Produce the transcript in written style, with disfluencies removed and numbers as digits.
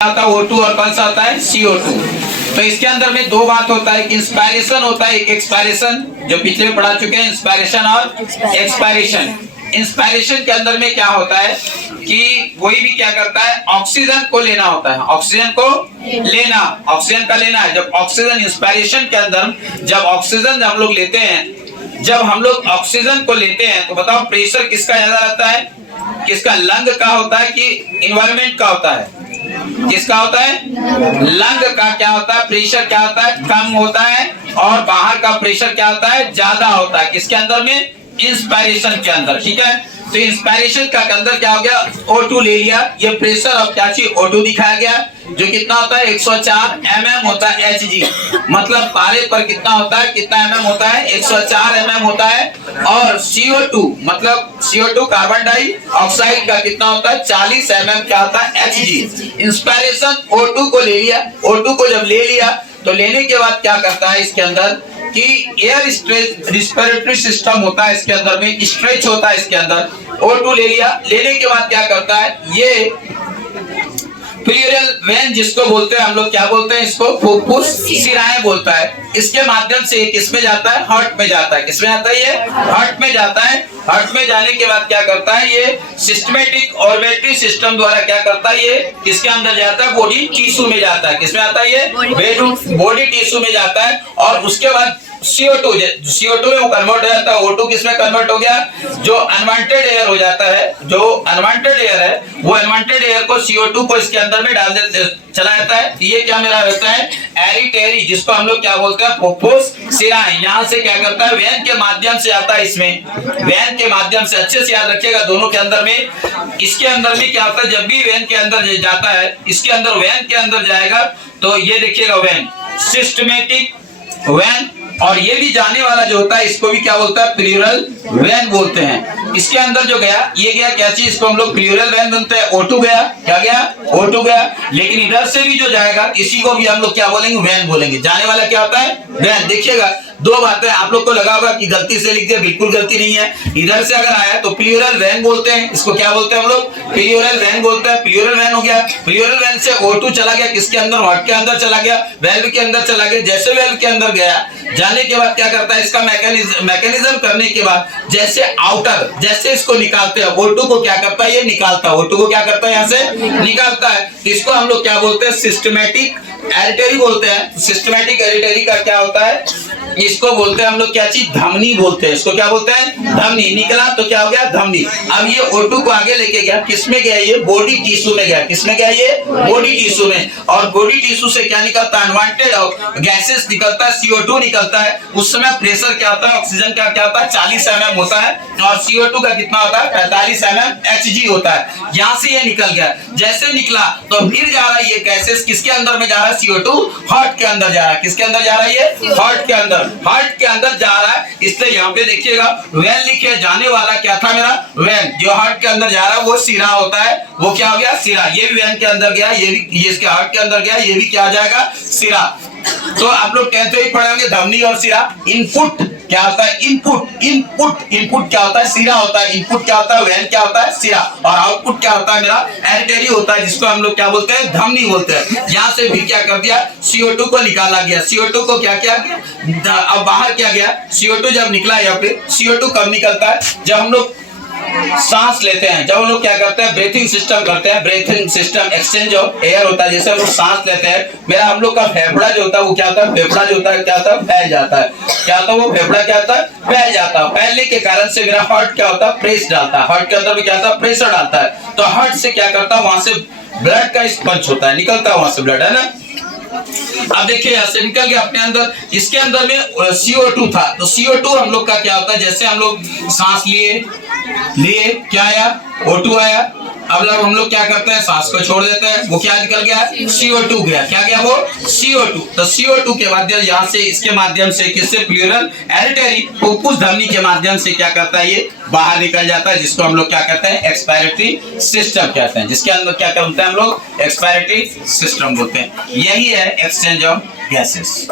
आता है O2 और कौन सा होता है CO2। तो इसके अंदर में दो बात होता है कि इंस्पायरेशन होता है, एक एक्सपायरेशन, जो पिछले में पढ़ा चुके हैं, इंस्पायरेशन और एक्सपायरेशन। इंस्पायरेशन के अंदर में क्या होता है कि कोई भी क्या करता है, ऑक्सीजन को लेना होता है, ऑक्सीजन को लेना, ऑक्सीजन का लेना है। जब ऑक्सीजन इंस्पायरेशन के अंदर जब ऑक्सीजन हम लोग लेते हैं, जब हम लोग ऑक्सीजन को लेते हैं तो बताओ प्रेशर किसका ज्यादा रहता है, किसका, लंग का होता है कि इन्वायरमेंट का होता है, किसका होता है, लंग का क्या होता है, प्रेशर क्या होता है, कम होता है, और बाहर का प्रेशर क्या होता है, ज्यादा होता है, किसके अंदर में, इंस्पायरेशन के अंदर। ठीक है, तो इंस्पायरेशन का अंदर क्या हो गया, O2 ले लिया, ये प्रेशर ऑफ क्या चीज O2 दिखाया गया, जो कितना होता है 104 mm होता है Hg, मतलब पारे पर कितना होता है, कितना mm होता है, 104 mm होता है। और CO2 मतलब CO2 कार्बन डाइऑक्साइड का कितना होता है, 40 mm क्या होता है, Hg। इंस्पायरेशन O2 को ले लिया, O2 को जब ले लिया तो लेने के बाद क्या करता है इसके अंदर कि एयर स्ट्रेच, रिस्पिरेटरी सिस्टम होता है इसके अंदर में, स्ट्रेच होता है इसके अंदर। O2 ले लिया, लेने के बाद क्या करता है, ये प्लूरल वेन जिसको बोलते हैं हम लोग, क्या बोलते हैं इसको, फुफ्फुस सिराएं बोलता है, इसके माध्यम से किसमें जाता है, हार्ट में जाता है। किसमें आता है, ये हार्ट में जाता है। हार्ट में जाने के बाद क्या करता है, ये सिस्टमेटिक ऑर्बिटरी सिस्टम द्वारा क्या करता है, ये किसके अंदर जाता है, बॉडी टिश्यू में जाता है। किसमें आता है, ये बॉडी टिश्यू में जाता है। और उसके बाद CO2 में वो कन्वर्ट हो जाता है, O2 किसमें कन्वर्ट हो गया, जो अनवांटेड एयर हो जाता है, जो अनवांटेड एयर है वो अनवांटेड एयर को CO2 को इसके अंदर में डाल देते चला जाता है। ये क्या मेरा रहता है, एरिटेरी, जिसको हम लोग क्या बोलते हैं, फुफ्फुस सिराएं। यहाँ से क्या करता है, वेन के माध्यम से आता है, इसमें वेन के माध्यम से, अच्छे से याद रखिएगा दोनों के अंदर में। इसके अंदर में क्या होता है, जब भी वेन के अंदर जाता है, इसके अंदर वेन के अंदर जाएगा तो ये देखिएगा वेन, सिस्टमेटिक वेन, और ये भी जाने वाला जो होता है इसको भी क्या बोलता है, प्लूरल वेन बोलते हैं। इसके अंदर जो गया, ये गया क्या चीज, इसको हम लोग प्लूरल वेन बोलते हैं। O2 गया, क्या गया, O2 गया। लेकिन इधर से भी जो जाएगा इसी को भी हम लोग क्या बोलेंगे, वेन बोलेंगे। जाने वाला क्या होता है, वेन। देखिएगा दो बातें, आप लोग को लगा होगा कि गलती से लिख दिया, बिल्कुल गलती नहीं है। इधर से अगर आया तो प्लूरल वेन बोलते हैं, इसको क्या बोलते हैं हम लोग, प्लूरल वेन बोलते हैं। प्लूरल वेन हो गया, प्लूरल वेन से O2 चला गया किसके अंदर, हार्ट के अंदर चला गया, वेल्व के अंदर चला गया। जैसे वेल्व के अंदर गया, जाने के बाद क्या करता है, इसका मैकेनिज्म करने के बाद जैसे आउटर, जैसे इसको निकालते हैं, O2 को क्या करता है, ये निकालता है, O2 को क्या करता है, यहाँ से निकालता है। इसको हम लोग क्या बोलते हैं, सिस्टमेटिक एरिटरी बोलते हैं। सिस्टमेटिक एरिटरी का क्या होता है, इसको बोलते हैं हम लोग क्या चीज, धमनी बोलते हैं। इसको क्या बोलते हैं, धमनी। निकला तो क्या हो गया, धमनी। अब ये O2 को आगे लेके गया, किसमें गया, ये बॉडी टिश्यू में गया। किसमें गया, ये बॉडी टिश्यू में। और बॉडी टिश्यू से क्या निकलता है, अनवांटेड गैसेस निकलता है, CO2 निकलता है। उस समय प्रेशर क्या होता है, ऑक्सीजन का क्या होता है, 40 mm होता है, और CO2 का कितना होता है, 45 mm Hg होता है। यहाँ से ये निकल गया, जैसे निकला तो फिर जा रहा है ये गैसेस किसके अंदर में जा रहा है, CO2 हार्ट के अंदर जा रहा है। किसके अंदर जा रहा है, ये हार्ट के अंदर, हार्ट के अंदर जा रहा है। इसलिए यहाँ पे देखिएगा वेन लिखे, जाने वाला क्या था मेरा, वेन। जो हार्ट के अंदर जा रहा है वो सिरा होता है, वो क्या हो गया, सिरा। ये भी वेन के अंदर गया, ये भी, ये इसके हार्ट के अंदर गया, ये भी क्या आ जाएगा, सिरा। तो आप लोग 10th में पढ़े होंगे धमनी और सिरा। इनपुट क्या होता है, इनपुट, इनपुट क्या होता है, सिरा होता है। इनपुट क्या होता है, वेन क्या होता है, सिरा। और आउटपुट क्या होता है मेरा, एरिटरी होता है, जिसको हम लोग क्या बोलते हैं, धमनी बोलते हैं। यहाँ से भी क्या कर दिया, CO2 को निकाला गया। CO2 को क्या किया, अब बाहर क्या गया, CO2 जब निकला, यहाँ पे CO2 कब निकलता है, जब हम लोग सांस लेते हैं, जब हम लोग क्या करते हैं, ब्रीथिंग सिस्टम करते हैं। Breathing system exchange of air होता है। जैसे हम लोग सांस लेते हैं, मेरा हम लोग का फेफड़ा जो होता है वो क्या होता है, फेफड़ा जो होता है क्या होता है, फैल जाता है। क्या होता है, वो फेफड़ा क्या होता है, फैल जाता है। फैलने के कारण से मेरा हार्ट क्या होता है, प्रेस डालता है, हार्ट के अंदर भी क्या होता है, प्रेशर डालता है। तो हार्ट से क्या करता है, वहां से ब्लड का स्पंज होता है, निकलता है वहां से ब्लड, है ना। अब देखिए यहाँ से निकल गया अपने अंदर। इसके अंदर में CO2 था, तो CO2 हम लोग का क्या होता है, जैसे हम लोग सांस लिए क्या आया, O2 आया। अब हम लोग क्या करते हैं, सांस को छोड़ देते हैं, वो क्या निकल गया, CO2 गया। क्या गया, वो CO2। तो CO2 के माध्यम, यहाँ से इसके माध्यम से किससे, प्लूरल एरिटरी, फुफ्फुस धमनी के माध्यम से क्या करता है, ये बाहर निकल जाता है, जिसको हम लोग क्या कहते हैं, एक्सपायरेटरी सिस्टम कहते हैं। जिसके अंदर क्या करते हैं हम लोग, एक्सपायरेटरी सिस्टम बोलते हैं। यही है एक्सचेंज ऑफ गैसेस।